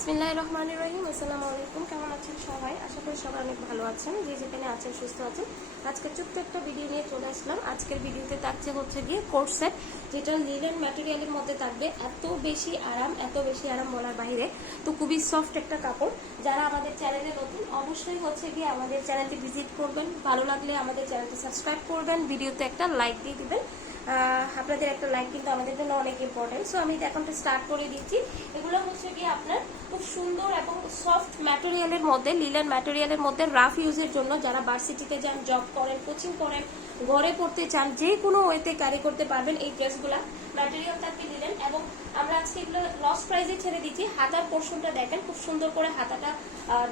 বিসমিল্লাহির রহমানির রহিম। আসসালামু আলাইকুম। কেমন আছেন সবাই? আশা করি সবাই অনেক ভালো আছেন, যে যেখানে আছেন সুস্থ আছেন। আজকে ছোট্ট একটা ভিডিও নিয়ে চলে আসলাম। আজকের ভিডিওতে থাকছে হচ্ছে গিয়ে কোট সেট, যেটা লিনেন ম্যাটেরিয়ালের মধ্যে থাকবে। এত বেশি আরাম বলার বাইরে। তো খুবই সফট একটা কাপড়। যারা আমাদের চ্যানেলে নতুন, অবশ্যই হচ্ছে গিয়ে আমাদের চ্যানেলটি ভিজিট করবেন। ভালো লাগলে আমাদের চ্যানেলটি সাবস্ক্রাইব করবেন, ভিডিওতে একটা লাইক দিয়ে দিবেন। আপনাদের একটা লাইক কিন্তু আমাদের জন্য অনেক ইম্পর্টেন্ট। সো আমি এখন স্টার্ট করে দিচ্ছি। এগুলো হচ্ছে গিয়ে আপনার খুব সুন্দর এবং সফট ম্যাটেরিয়ালের মধ্যে, লিলেন ম্যাটেরিয়ালের মধ্যে, রাফ ইউজের জন্য। যারা ভার্সিটিতে যান, জব করেন, কোচিং করেন, ঘরে পড়তে চান, যে কোনো ওয়েতে ক্যারি করতে পারবেন এই ড্রেসগুলা। ম্যাটেরিয়াল থাকবে লিলেন, এবং আমরা আজকে এগুলো লস প্রাইসে ছেড়ে দিচ্ছি। হাতার পোর্শনটা দেখেন, খুব সুন্দর করে হাতাটা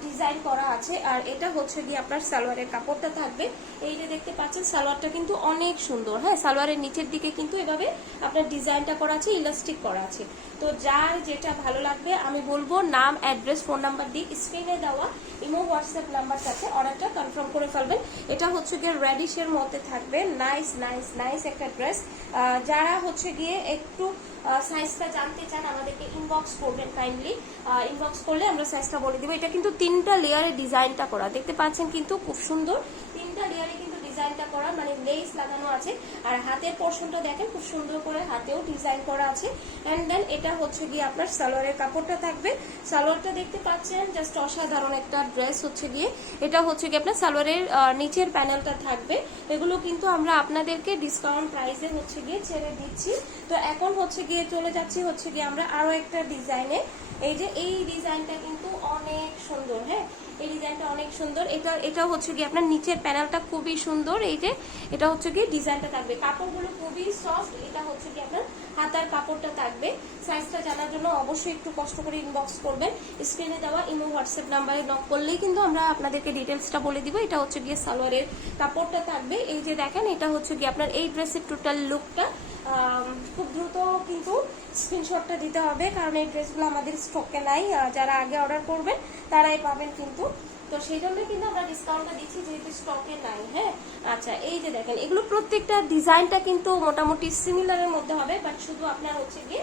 ডিজাইন করা আছে। আর এটা হচ্ছে গিয়ে আপনার সালোয়ারের কাপড়টা থাকবে। এই যে দেখতে পাচ্ছেন, সালোয়ারটা কিন্তু অনেক সুন্দর। হ্যাঁ, সালোয়ারের নিচের দিকে কিন্তু এভাবে আপনার ডিজাইনটা করা আছে, ইলাস্টিক করা আছে। তো যার যেটা ভালো লাগবে, আমি বলবো নাম, অ্যাড্রেস, ফোন নাম্বার দিয়ে স্ক্রিনে দেওয়া ইমো হোয়াটসঅ্যাপ নাম্বার সাথে অর্ডারটা কনফার্ম করে ফেলবেন। এটা হচ্ছে গিয়ে রেডিশের মধ্যে থাকবে। নাইস একটা ড্রেস। যারা হচ্ছে গিয়ে একটু সাইজটা জানতে চান, আমাদেরকে ইনবক্স করবেন কাইন্ডলি। ইনবক্স করলে আমরা সাইজটা বলে দিব। এটা কিন্তু 3টা লেয়ারে ডিজাইনটা করা, দেখতে পাচ্ছেন কিন্তু খুব সুন্দর। 3টা লেয়ারে কিন্তু ডিজাইনটা করা, মানে লেস লাগানো আছে। আর হাতের পোর্শনটা দেখেন, খুব সুন্দর করে হাতেও ডিজাইন করা আছে। এন্ড দেন এটা হচ্ছে গিয়ে আপনার সালোয়ারের কাপড়টা থাকবে। সালোয়ারটা দেখতে পাচ্ছেন, জাস্ট অসাধারণ একটা ড্রেস হচ্ছে গিয়ে। এটা হচ্ছে গিয়ে আপনার সালোয়ারের নিচের প্যানেলটা থাকবে। এগুলো কিন্তু আমরা আপনাদেরকে ডিসকাউন্ট প্রাইসে হচ্ছে গিয়ে ছেড়ে দিচ্ছি। তো এখন হচ্ছে গিয়ে চলে যাচ্ছি হচ্ছে গিয়ে আমরা আরো একটা ডিজাইনে। এই যে এই ডিজাইনটা কিন্তু অনেক সুন্দর। হ্যাঁ, এই ডিজাইনটা অনেক সুন্দর। এটা হচ্ছে গিয়ে আপনার নিচের প্যানেলটা খুবই সুন্দর। এই যে এটা হচ্ছে গিয়ে ডিজাইনটা থাকবে। কাপড়গুলো খুবই সফট। এটা হচ্ছে গিয়ে আপনার হাতার কাপড়টা থাকবে। সাইজটা জানার জন্য অবশ্যই একটু কষ্ট করে ইনবক্স করবেন। স্ক্রিনে দেওয়া ইমো হোয়াটসঅ্যাপ নাম্বারে নক করলেই কিন্তু আমরা আপনাদেরকে ডিটেলসটা বলে দিব। এটা হচ্ছে গিয়ে সালোয়ারের কাপড়টা থাকবে। এই যে দেখেন, এটা হচ্ছে গিয়ে আপনার এই ড্রেসের টোটাল লুকটা। খুব দ্রুত কিন্তু স্ক্রিনশটটা দিতে হবে, কারণ এই ড্রেসগুলো আমাদের স্টকে নাই। যারা আগে অর্ডার করবেন তারাই পাবেন কিন্তু। তো সেই জন্য কিন্তু আমরা ডিসকাউন্টটা দিচ্ছি, যেহেতু স্টকে নাই। হ্যাঁ, আচ্ছা, এই যে দেখেন, এগুলো প্রত্যেকটা ডিজাইনটা কিন্তু মোটামুটি সিমিলারের মধ্যে হবে, বাট শুধু আপনার হচ্ছে গিয়ে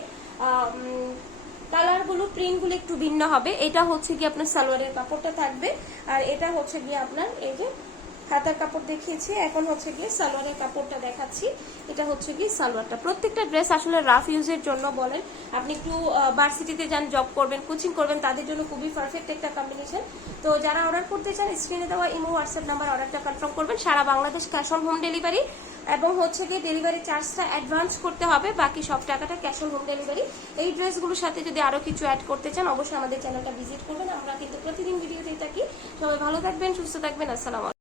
কালারগুলো, প্রিন্টগুলো একটু ভিন্ন হবে। এটা হচ্ছে গিয়ে আপনার সালোয়ারের কাপড়টা থাকবে। আর এটা হচ্ছে গিয়ে আপনার এই যে হাতার কাপড় দেখিয়েছি, এখন হচ্ছে গিয়ে সালোয়ারের কাপড়টা দেখাচ্ছি। এটা হচ্ছে গিয়ে সালোয়ারটা। প্রত্যেকটা ড্রেস আসলে রাফ ইউজের জন্য বলেন, আপনি একটু ভার্সিটিতে যান, জব করবেন, কোচিং করবেন, তাদের জন্য খুবই পারফেক্ট একটা কম্বিনেশন। তো যারা অর্ডার করতে চান, স্ক্রিনে দেওয়া ইমো হোয়াটসঅ্যাপ নাম্বার অর্ডারটা কনফার্ম করবেন। সারা Bangladesh cash on home delivery, এবং হচ্ছে গিয়ে ডেলিভারি চার্জটা অ্যাডভান্স করতে হবে, বাকি সব টাকাটা ক্যাশ অন হোম ডেলিভারি। এই ড্রেসগুলোর সাথে যদি আরো কিছু অ্যাড করতে চান, অবশ্যই আমাদের চ্যানেলটা ভিজিট করবেন। আমরা কিন্তু প্রতিদিন ভিডিও দিয়ে থাকি। সবাই ভালো থাকবেন, সুস্থ থাকবেন। আসসালামু আলাইকুম।